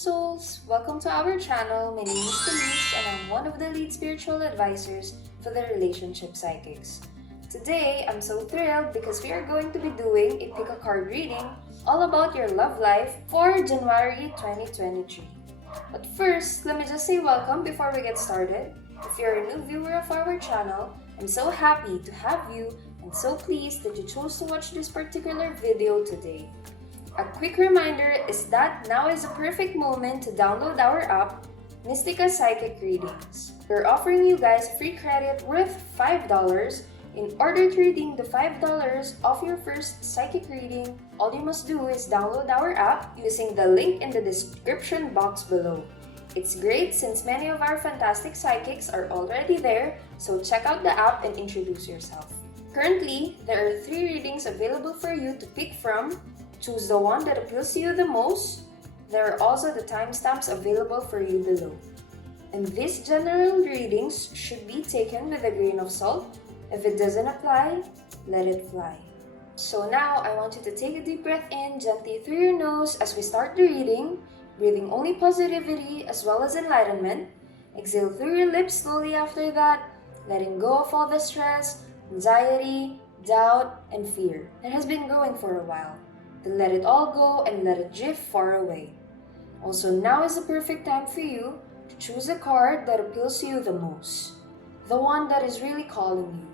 Souls, welcome to our channel. My name is Denise and I'm one of the lead spiritual advisors for the Relationship Psychics. Today, I'm so thrilled because we are going to be doing a pick a card reading all about your love life for January 2023. But first, let me just say welcome before we get started. If you're a new viewer of our channel, I'm so happy to have you and so pleased that you chose to watch this particular video today. A quick reminder is that now is a perfect moment to download our app, Mystica Psychic Readings. We're offering you guys free credit worth $5. In order to redeem the $5 off your first psychic reading, all you must do is download our app using the link in the description box below. It's great since many of our fantastic psychics are already there, so check out the app and introduce yourself. Currently, there are 3 readings available for you to pick from. Choose the one that appeals to you the most. There are also the timestamps available for you below. And these general readings should be taken with a grain of salt. If it doesn't apply, let it fly. So now I want you to take a deep breath in gently through your nose as we start the reading, breathing only positivity as well as enlightenment. Exhale through your lips slowly after that, letting go of all the stress, anxiety, doubt, and fear that has been growing for a while. Then let it all go and let it drift far away. Also, now is the perfect time for you to choose a card that appeals to you the most. The one that is really calling you,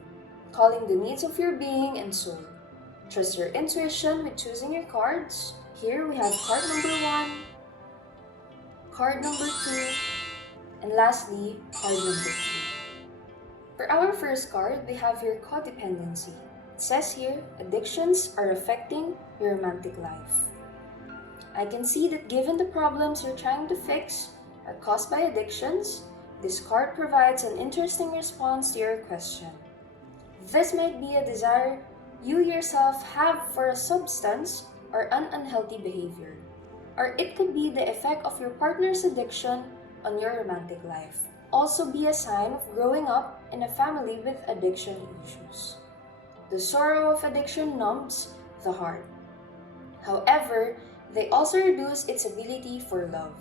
calling the needs of your being and soul. Trust your intuition with choosing your cards. Here we have card number 1, card number 2, and lastly, card number 3. For our first card, we have your codependency. It says here, addictions are affecting your romantic life. I can see that given the problems you're trying to fix are caused by addictions, this card provides an interesting response to your question. This might be a desire you yourself have for a substance or an unhealthy behavior, or it could be the effect of your partner's addiction on your romantic life. Also be a sign of growing up in a family with addiction issues. The sorrow of addiction numbs the heart. However, they also reduce its ability for love.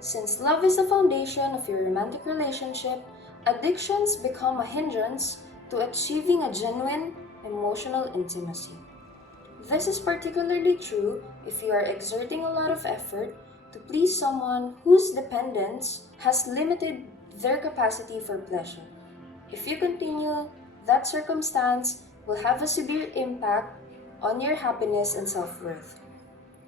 Since love is the foundation of your romantic relationship, addictions become a hindrance to achieving a genuine emotional intimacy. This is particularly true if you are exerting a lot of effort to please someone whose dependence has limited their capacity for pleasure. If you continue, that circumstance will have a severe impact on your happiness and self-worth.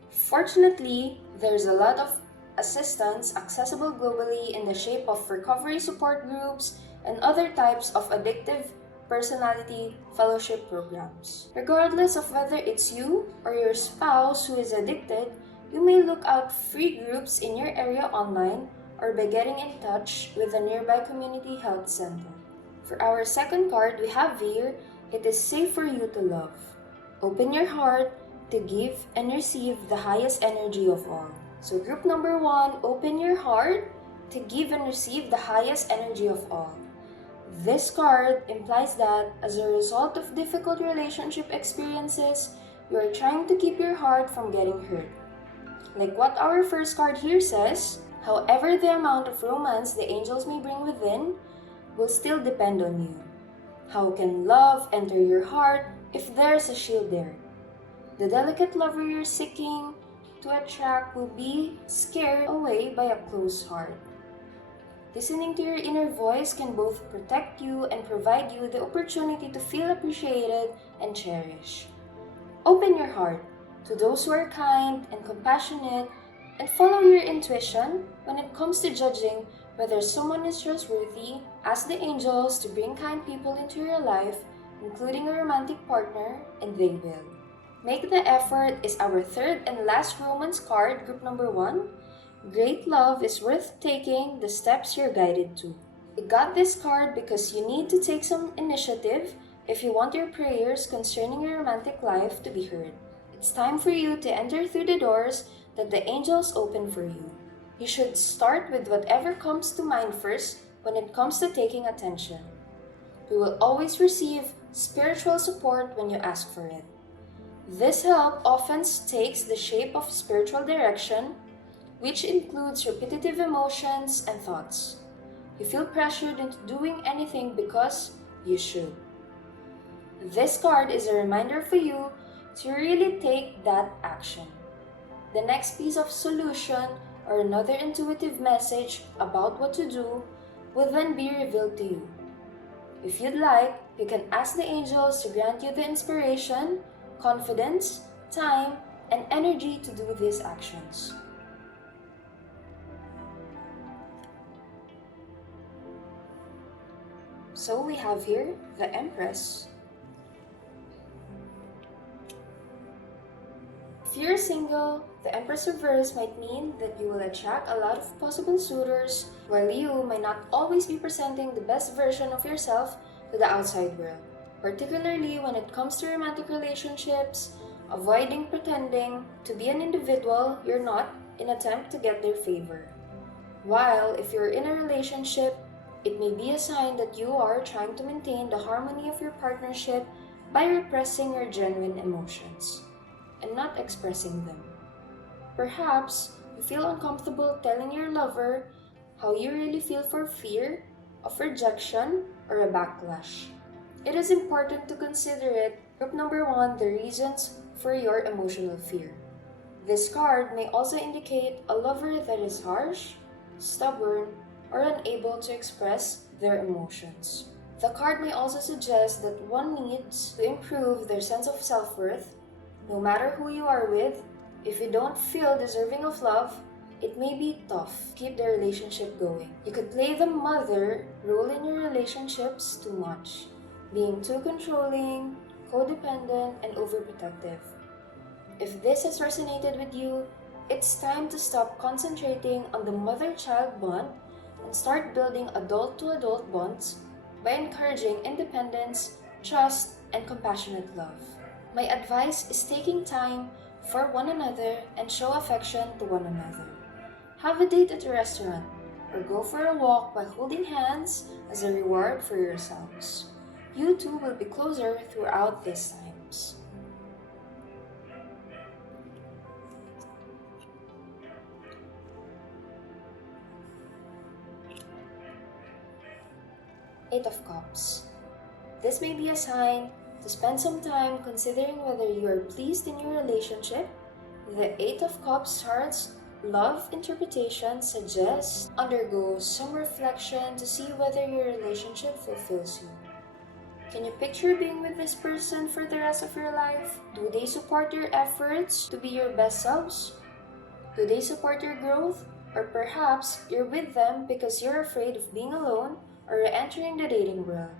Fortunately, there's a lot of assistance accessible globally in the shape of recovery support groups and other types of addictive personality fellowship programs. Regardless of whether it's you or your spouse who is addicted, you may look out free groups in your area online or by getting in touch with a nearby community health center. For our second card, we have here, it is safe for you to love. Open your heart to give and receive the highest energy of all. So group number 1, open your heart to give and receive the highest energy of all. This card implies that as a result of difficult relationship experiences, you are trying to keep your heart from getting hurt. Like what our first card here says, however the amount of romance the angels may bring within will still depend on you. How can love enter your heart if there's a shield there? The delicate lover you're seeking to attract will be scared away by a closed heart. Listening to your inner voice can both protect you and provide you the opportunity to feel appreciated and cherished. Open your heart to those who are kind and compassionate and follow your intuition when it comes to judging whether someone is trustworthy. Ask the angels to bring kind people into your life, including a romantic partner, and they will. Make the effort is our third and last romance card, group number 1. Great love is worth taking the steps you're guided to. You got this card because you need to take some initiative if you want your prayers concerning your romantic life to be heard. It's time for you to enter through the doors that the angels open for you. You should start with whatever comes to mind first when it comes to taking attention. You will always receive spiritual support when you ask for it. This help often takes the shape of spiritual direction, which includes repetitive emotions and thoughts. You feel pressured into doing anything because you should. This card is a reminder for you to really take that action. The next piece of solution or another intuitive message about what to do will then be revealed to you. If you'd like, you can ask the angels to grant you the inspiration, confidence, time, and energy to do these actions. So we have here the Empress. If you're single, the Empress reverse might mean that you will attract a lot of possible suitors, while you might not always be presenting the best version of yourself to the outside world, particularly when it comes to romantic relationships, avoiding pretending to be an individual you're not in attempt to get their favor. While if you're in a relationship, it may be a sign that you are trying to maintain the harmony of your partnership by repressing your genuine emotions and not expressing them. Perhaps you feel uncomfortable telling your lover how you really feel for fear of rejection or a backlash. It is important to consider it. Group number 1, the reasons for your emotional fear. This card may also indicate a lover that is harsh, stubborn, or unable to express their emotions. The card may also suggest that one needs to improve their sense of self-worth. No matter who you are with, if you don't feel deserving of love, it may be tough to keep the relationship going. You could play the mother role in your relationships too much, being too controlling, codependent, and overprotective. If this has resonated with you, it's time to stop concentrating on the mother-child bond and start building adult-to-adult bonds by encouraging independence, trust, and compassionate love. My advice is taking time for one another and show affection to one another. Have a date at a restaurant or go for a walk by holding hands as a reward for yourselves. You two will be closer throughout these times. Eight of Cups. This may be a sign to spend some time considering whether you are pleased in your relationship. The Eight of Cups chart's love interpretation suggests undergo some reflection to see whether your relationship fulfills you. Can you picture being with this person for the rest of your life? Do they support your efforts to be your best selves? Do they support your growth? Or perhaps you're with them because you're afraid of being alone or entering the dating world.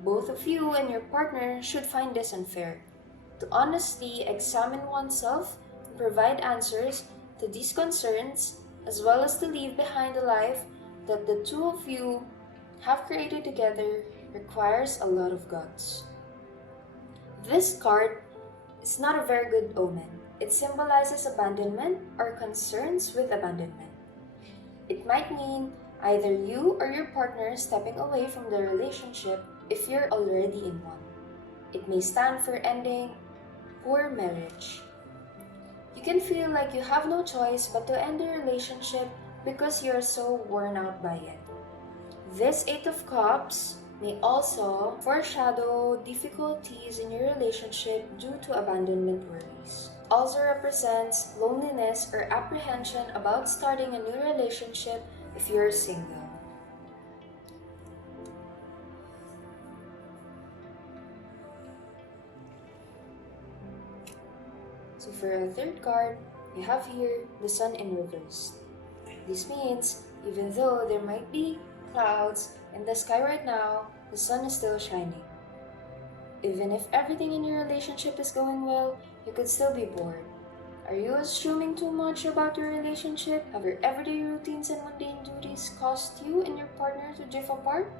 Both of you and your partner should find this unfair. To honestly examine oneself and provide answers to these concerns, as well as to leave behind a life that the two of you have created together, requires a lot of guts. This card is not a very good omen. It symbolizes abandonment or concerns with abandonment. It might mean either you or your partner stepping away from the relationship if you're already in one. It may stand for ending poor marriage. You can feel like you have no choice but to end the relationship because you're so worn out by it. This Eight of Cups may also foreshadow difficulties in your relationship due to abandonment worries. Also represents loneliness or apprehension about starting a new relationship if you're single. So for our third card, we have here the Sun in reverse. This means even though there might be clouds in the sky right now, the sun is still shining. Even if everything in your relationship is going well, you could still be bored. Are you assuming too much about your relationship? Have your everyday routines and mundane duties caused you and your partner to drift apart?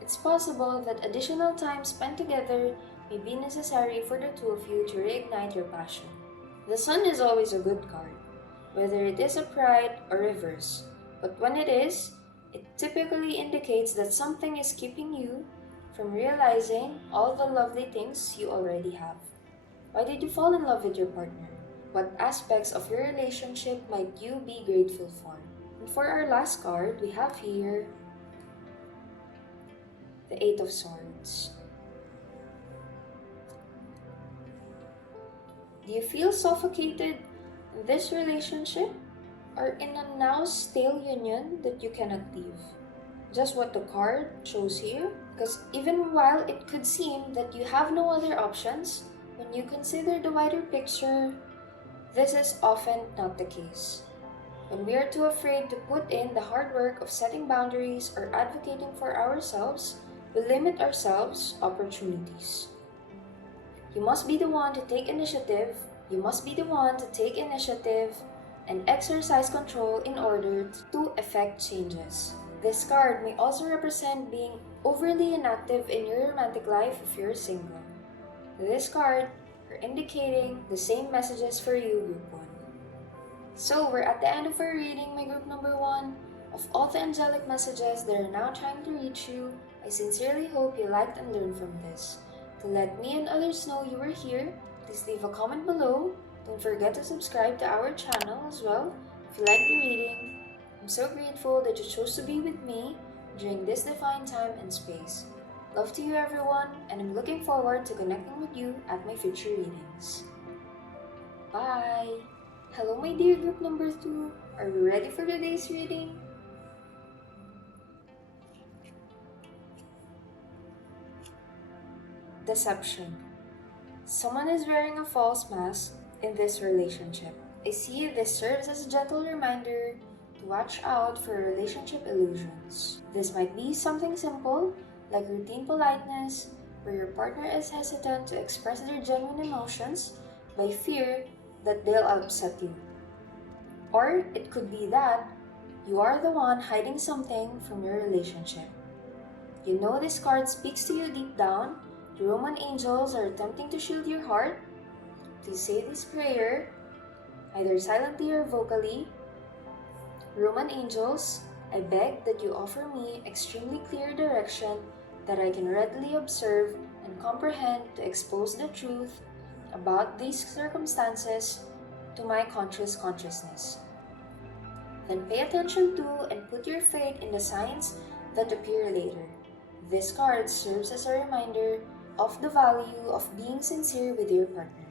It's possible that additional time spent together may be necessary for the two of you to reignite your passion. The Sun is always a good card, whether it is upright or reverse, but when it is, it typically indicates that something is keeping you from realizing all the lovely things you already have. Why did you fall in love with your partner? What aspects of your relationship might you be grateful for? And for our last card, we have here the Eight of Swords. Do you feel suffocated in this relationship or in a now stale union that you cannot leave? Just what the card shows here, because even while it could seem that you have no other options, when you consider the wider picture, this is often not the case. When we are too afraid to put in the hard work of setting boundaries or advocating for ourselves, we limit ourselves opportunities. You must be the one to take initiative. You must be the one to take initiative and exercise control in order to effect changes. This card may also represent being overly inactive in your romantic life if you're single. This card are indicating the same messages for you, Group 1. So we're at the end of our reading, my Group number 1. Of all the angelic messages that are now trying to reach you, I sincerely hope you liked and learned from this. To let me and others know you were here, please leave a comment below. Don't forget to subscribe to our channel as well if you like the reading. I'm so grateful that you chose to be with me during this divine time and space. Love to you everyone, and I'm looking forward to connecting with you at my future readings. Bye! Hello my dear Group number 2, are you ready for today's reading? Deception. Someone is wearing a false mask in this relationship. I see this serves as a gentle reminder to watch out for relationship illusions. This might be something simple, like routine politeness, where your partner is hesitant to express their genuine emotions by fear that they'll upset you. Or it could be that you are the one hiding something from your relationship. You know this card speaks to you deep down. The Roman angels are attempting to shield your heart. Please say this prayer, either silently or vocally. Roman angels, I beg that you offer me extremely clear direction that I can readily observe and comprehend to expose the truth about these circumstances to my conscious consciousness. Then pay attention to and put your faith in the signs that appear later. This card serves as a reminder of the value of being sincere with your partner.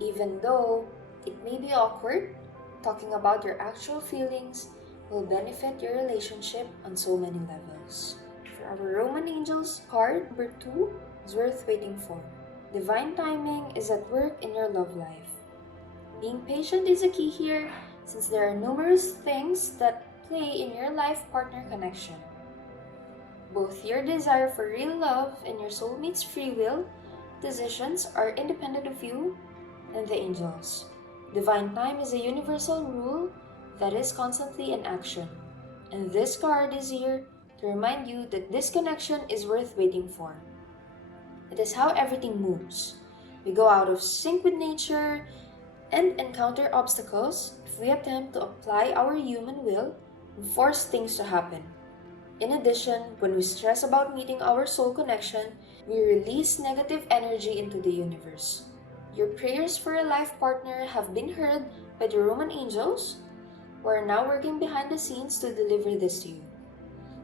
Even though it may be awkward, talking about your actual feelings will benefit your relationship on so many levels. For our Roman Angels card number 2 is worth waiting for. Divine timing is at work in your love life. Being patient is a key here, since there are numerous things that play in your life partner connection. Both your desire for real love and your soulmate's free will decisions are independent of you and the angels. Divine time is a universal rule that is constantly in action, and this card is here to remind you that this connection is worth waiting for. It is how everything moves. We go out of sync with nature and encounter obstacles if we attempt to apply our human will and force things to happen. In addition, when we stress about meeting our soul connection, we release negative energy into the universe. Your prayers for a life partner have been heard by the Roman angels, who are now working behind the scenes to deliver this to you.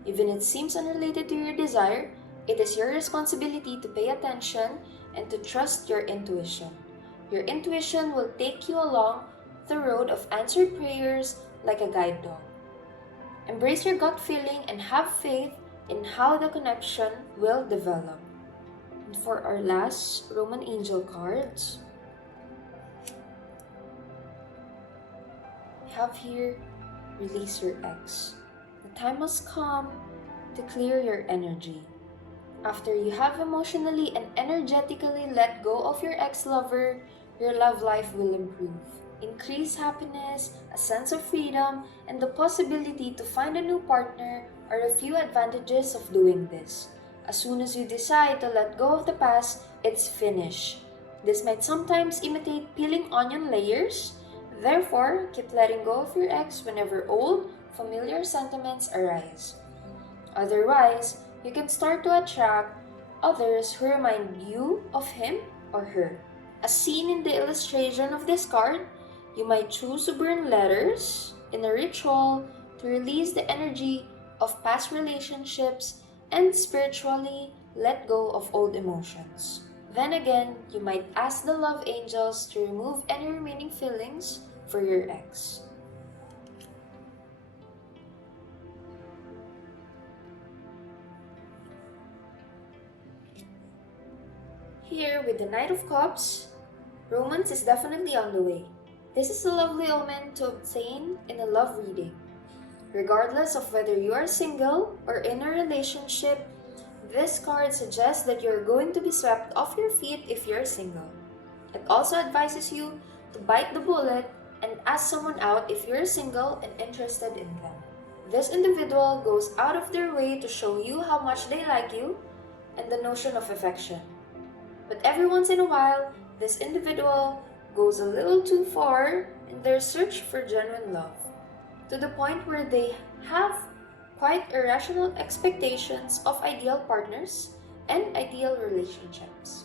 Even if it seems unrelated to your desire, it is your responsibility to pay attention and to trust your intuition. Your intuition will take you along the road of answered prayers like a guide dog. Embrace your gut feeling and have faith in how the connection will develop. And for our last Roman angel cards, we have here, release your ex. The time must come to clear your energy. After you have emotionally and energetically let go of your ex-lover, your love life will improve. Increased happiness, a sense of freedom, and the possibility to find a new partner are a few advantages of doing this. As soon as you decide to let go of the past, it's finished. This might sometimes imitate peeling onion layers. Therefore, keep letting go of your ex whenever old, familiar sentiments arise. Otherwise, you can start to attract others who remind you of him or her. As seen in the illustration of this card, you might choose to burn letters in a ritual to release the energy of past relationships and spiritually let go of old emotions. Then again, you might ask the love angels to remove any remaining feelings for your ex. Here, with the Knight of Cups, romance is definitely on the way. This is a lovely omen to obtain in a love reading. Regardless of whether you are single or in a relationship, this card suggests that you are going to be swept off your feet if you're single. It also advises you to bite the bullet and ask someone out if you're single and interested in them. This individual goes out of their way to show you how much they like you and the notion of affection. But every once in a while, this individual goes a little too far in their search for genuine love, to the point where they have quite irrational expectations of ideal partners and ideal relationships.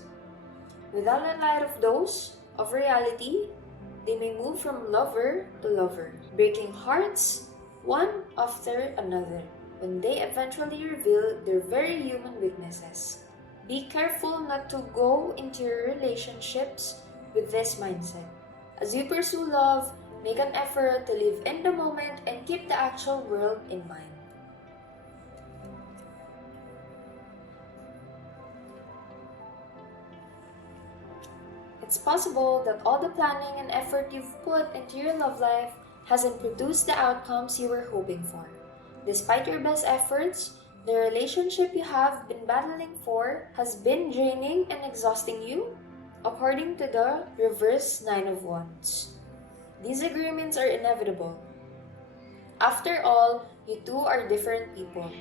Without a light of dose of reality, they may move from lover to lover, breaking hearts one after another when they eventually reveal their very human weaknesses. Be careful not to go into your relationships with this mindset. As you pursue love, make an effort to live in the moment and keep the actual world in mind. It's possible that all the planning and effort you've put into your love life hasn't produced the outcomes you were hoping for. Despite your best efforts, the relationship you have been battling for has been draining and exhausting you, according to the reverse 9 of Wands. Disagreements are inevitable. After all, you two are different people,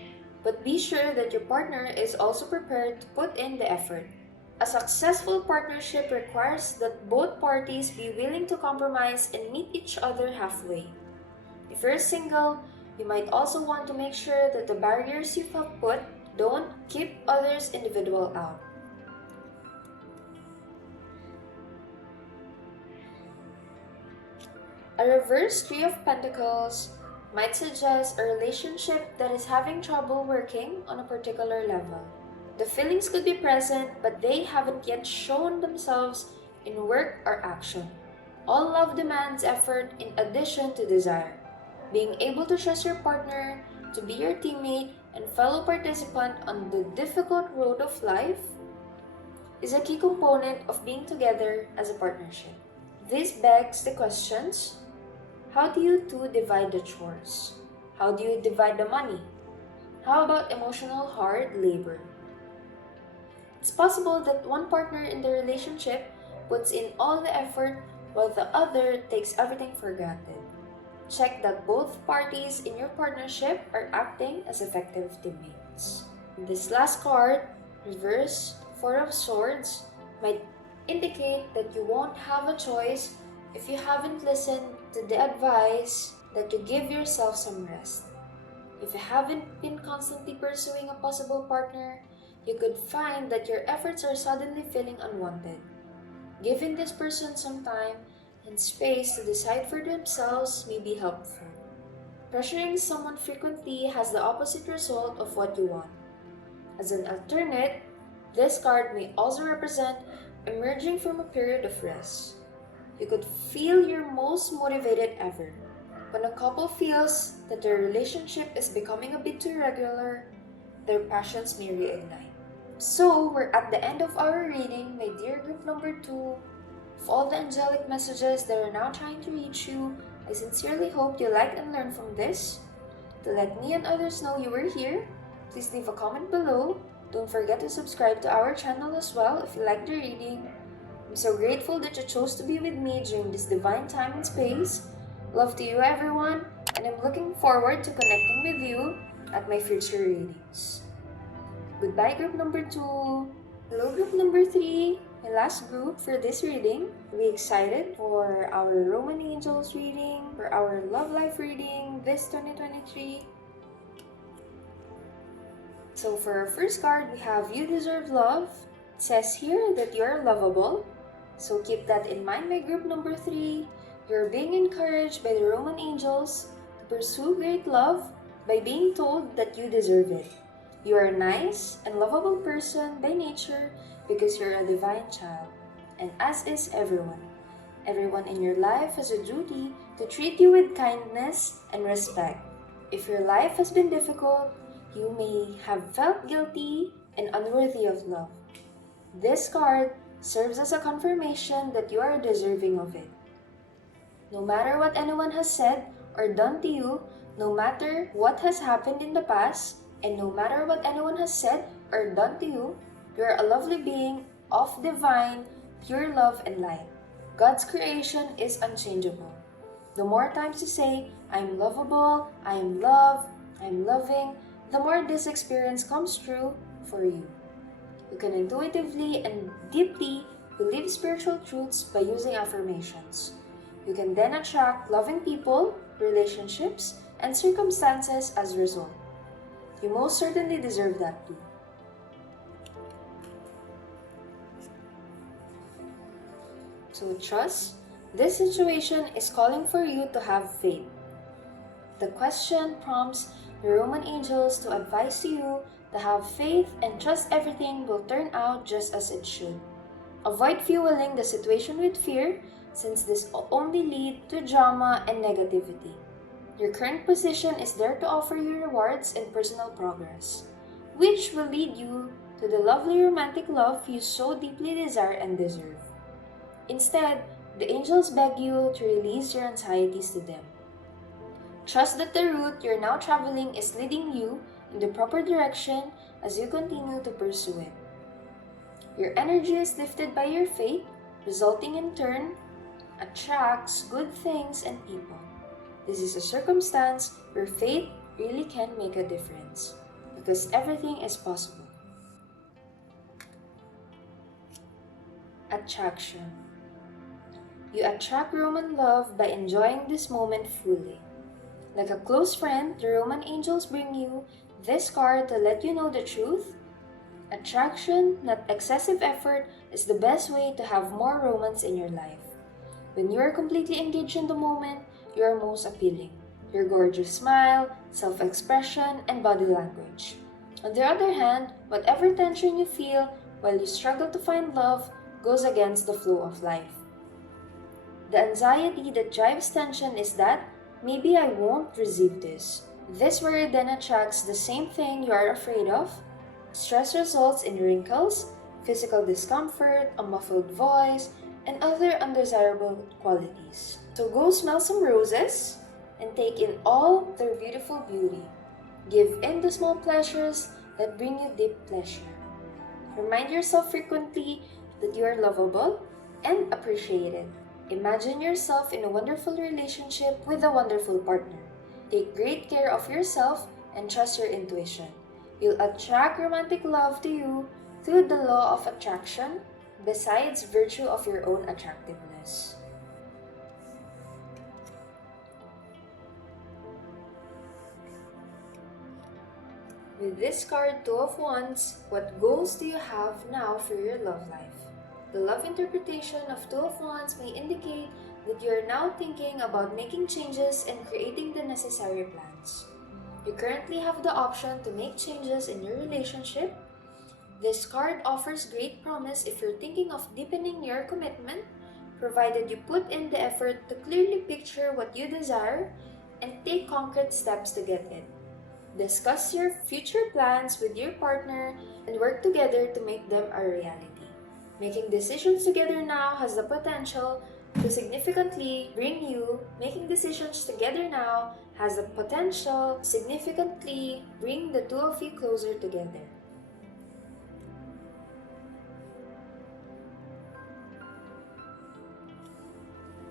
but be sure that your partner is also prepared to put in the effort. A successful partnership requires that both parties be willing to compromise and meet each other halfway. If you're single, you might also want to make sure that the barriers you have put don't keep others individual out. A reverse 3 of Pentacles might suggest a relationship that is having trouble working on a particular level. The feelings could be present, but they haven't yet shown themselves in work or action. All love demands effort in addition to desire. Being able to trust your partner to be your teammate and fellow participant on the difficult road of life is a key component of being together as a partnership. This begs the questions: how do you two divide the chores? How do you divide the money? How about emotional hard labor? It's possible that one partner in the relationship puts in all the effort while the other takes everything for granted. Check that both parties in your partnership are acting as effective teammates. This last card, reverse 4 of Swords, might indicate that you won't have a choice if you haven't listened to the advice that you give yourself some rest. If you haven't been constantly pursuing a possible partner, you could find that your efforts are suddenly feeling unwanted. Giving this person some time and space to decide for themselves may be helpful. Pressuring someone frequently has the opposite result of what you want. As an alternate, this card may also represent emerging from a period of rest. You could feel your most motivated ever. When a couple feels that their relationship is becoming a bit too regular, their passions may reignite. So, we're at the end of our reading, my dear group number 2. Of all the angelic messages that are now trying to reach you, I sincerely hope you liked and learned from this. To let me and others know you were here, please leave a comment below. Don't forget to subscribe to our channel as well if you liked the reading. I'm so grateful that you chose to be with me during this divine time and space. Love to you everyone, and I'm looking forward to connecting with you at my future readings. Goodbye group number 2. Hello group number 3. My last group for this reading. Are we excited for our Roman Angels reading, for our love life reading this 2023? So for our first card, we have You Deserve Love. It says here that you're lovable, So keep that in mind, my group number 3. You're being encouraged by the Roman angels to pursue great love by being told that you deserve it. You are a nice and lovable person by nature because you're a divine child, and as is everyone. Everyone in your life has a duty to treat you with kindness and respect. If your life has been difficult, you may have felt guilty and unworthy of love. This card serves as a confirmation that you are deserving of it. No matter what anyone has said or done to you, no matter what has happened in the past, and no matter what anyone has said or done to you, you are a lovely being of divine, pure love and light. God's creation is unchangeable. The more times you say, I'm lovable, I am loved, I'm loving, the more this experience comes true for you. You can intuitively and deeply believe spiritual truths by using affirmations. You can then attract loving people, relationships, and circumstances as a result. You most certainly deserve that too. So trust, this situation is calling for you to have faith. The question prompts the Roman angels to advise you to have faith and trust everything will turn out just as it should. Avoid fueling the situation with fear, since this will only lead to drama and negativity. Your current position is there to offer you rewards and personal progress, which will lead you to the lovely romantic love you so deeply desire and deserve. Instead, the angels beg you to release your anxieties to them. Trust that the route you're now traveling is leading you in the proper direction as you continue to pursue it. Your energy is lifted by your faith, resulting in turn attracts good things and people. This is a circumstance where faith really can make a difference because everything is possible. Attraction. You attract Roman love by enjoying this moment fully. Like a close friend, the Roman angels bring you this card to let you know the truth. Attraction, not excessive effort, is the best way to have more romance in your life. When you are completely engaged in the moment, you are most appealing. Your gorgeous smile, self-expression, and body language. On the other hand, whatever tension you feel while you struggle to find love goes against the flow of life. The anxiety that drives tension is that maybe I won't receive this. This worry then attracts the same thing you are afraid of. Stress results in wrinkles, physical discomfort, a muffled voice, and other undesirable qualities. So go smell some roses and take in all their beautiful beauty. Give in the small pleasures that bring you deep pleasure. Remind yourself frequently that you are lovable and appreciated. Imagine yourself in a wonderful relationship with a wonderful partner. Take great care of yourself and trust your intuition. You'll attract romantic love to you through the law of attraction, besides virtue of your own attractiveness. With this card, Two of Wands, what goals do you have now for your love life? The love interpretation of Two of Wands may indicate that you are now thinking about making changes and creating the necessary plans. You currently have the option to make changes in your relationship. This card offers great promise if you're thinking of deepening your commitment, provided you put in the effort to clearly picture what you desire and take concrete steps to get it. Discuss your future plans with your partner and work together to make them a reality. Making decisions together now has the potential to significantly bring you, making decisions together now has the potential to significantly bring the two of you closer together.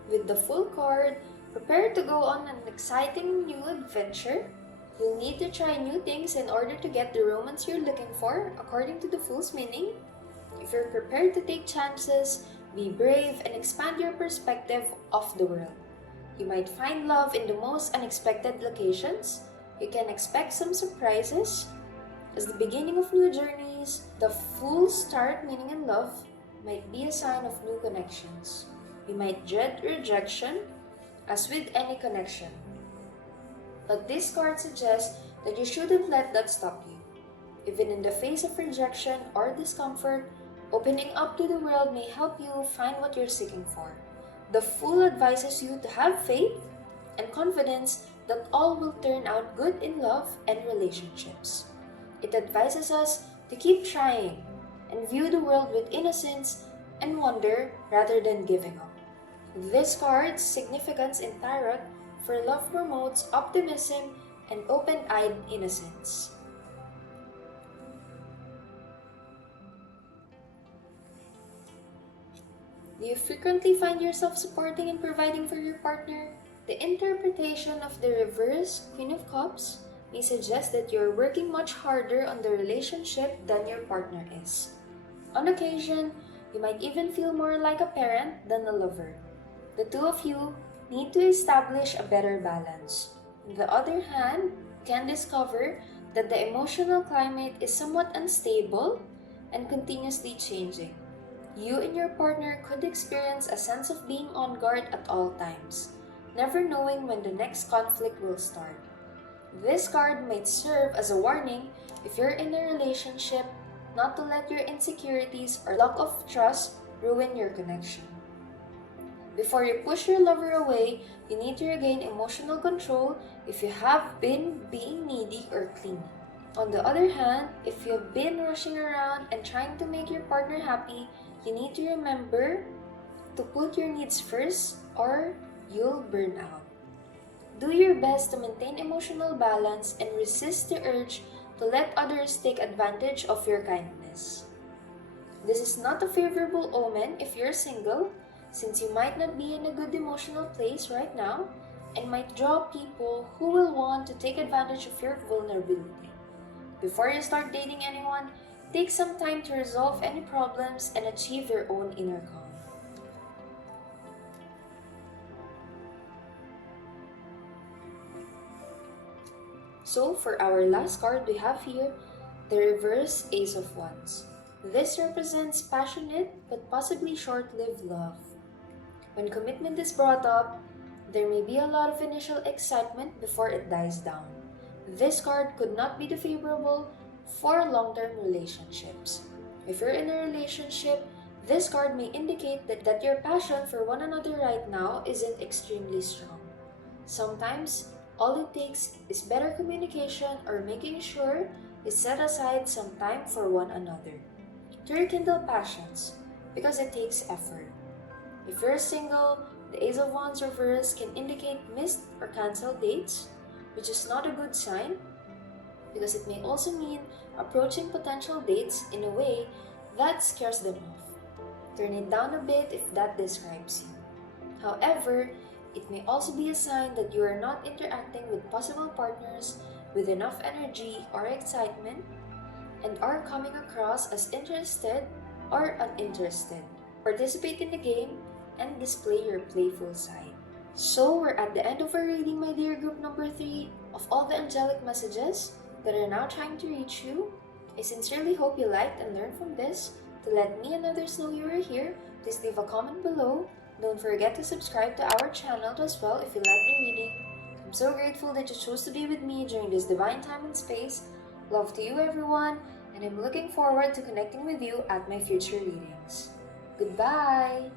With the Fool card, prepare to go on an exciting new adventure. You'll need to try new things in order to get the romance you're looking for, according to the Fool's meaning. If you're prepared to take chances, be brave, and expand your perspective of the world. You might find love in the most unexpected locations. You can expect some surprises. As the beginning of new journeys, the Fool's start meaning in love. might be a sign of new connections. You might dread rejection, as with any connection. But this card suggests that you shouldn't let that stop you. Even in the face of rejection or discomfort, opening up to the world may help you find what you're seeking for. The Fool advises you to have faith and confidence that all will turn out good in love and relationships. It advises us to keep trying and view the world with innocence and wonder rather than giving up. This card's significance in Tarot for love promotes optimism and open-eyed innocence. Do you frequently find yourself supporting and providing for your partner? The interpretation of the reverse Queen of Cups may suggest that you're working much harder on the relationship than your partner is. On occasion, you might even feel more like a parent than a lover. The two of you need to establish a better balance. On the other hand, you can discover that the emotional climate is somewhat unstable and continuously changing. You and your partner could experience a sense of being on guard at all times, never knowing when the next conflict will start. This card might serve as a warning if you're in a relationship not to let your insecurities or lack of trust ruin your connection. Before you push your lover away, you need to regain emotional control if you have been being needy or clingy. On the other hand, if you've been rushing around and trying to make your partner happy, you need to remember to put your needs first or you'll burn out. Do your best to maintain emotional balance and resist the urge to let others take advantage of your kindness. This is not a favorable omen if you're single, since you might not be in a good emotional place right now and might draw people who will want to take advantage of your vulnerability. Before you start dating anyone, take some time to resolve any problems and achieve your own inner calm. So for our last card, we have here the reverse Ace of Wands. This represents passionate but possibly short-lived love. When commitment is brought up, there may be a lot of initial excitement before it dies down. This card could not be the favorable for long-term relationships. If you're in a relationship, this card may indicate that your passion for one another right now isn't extremely strong. Sometimes, all it takes is better communication or making sure you set aside some time for one another to rekindle passions, because it takes effort. If you're single, the Ace of Wands reverse can indicate missed or canceled dates, which is not a good sign because it may also mean approaching potential dates in a way that scares them off. Turn it down a bit if that describes you. However, it may also be a sign that you are not interacting with possible partners with enough energy or excitement and are coming across as interested or uninterested. Participate in the game and display your playful side. So we're at the end of our reading, my dear group number 3 of all the angelic messages that are now trying to reach you. I sincerely hope you liked and learned from this. To let me and others know you are here, please leave a comment below. Don't forget to subscribe to our channel as well if you like the reading. I'm so grateful that you chose to be with me during this divine time and space. Love to you everyone, and I'm looking forward to connecting with you at my future readings. Goodbye!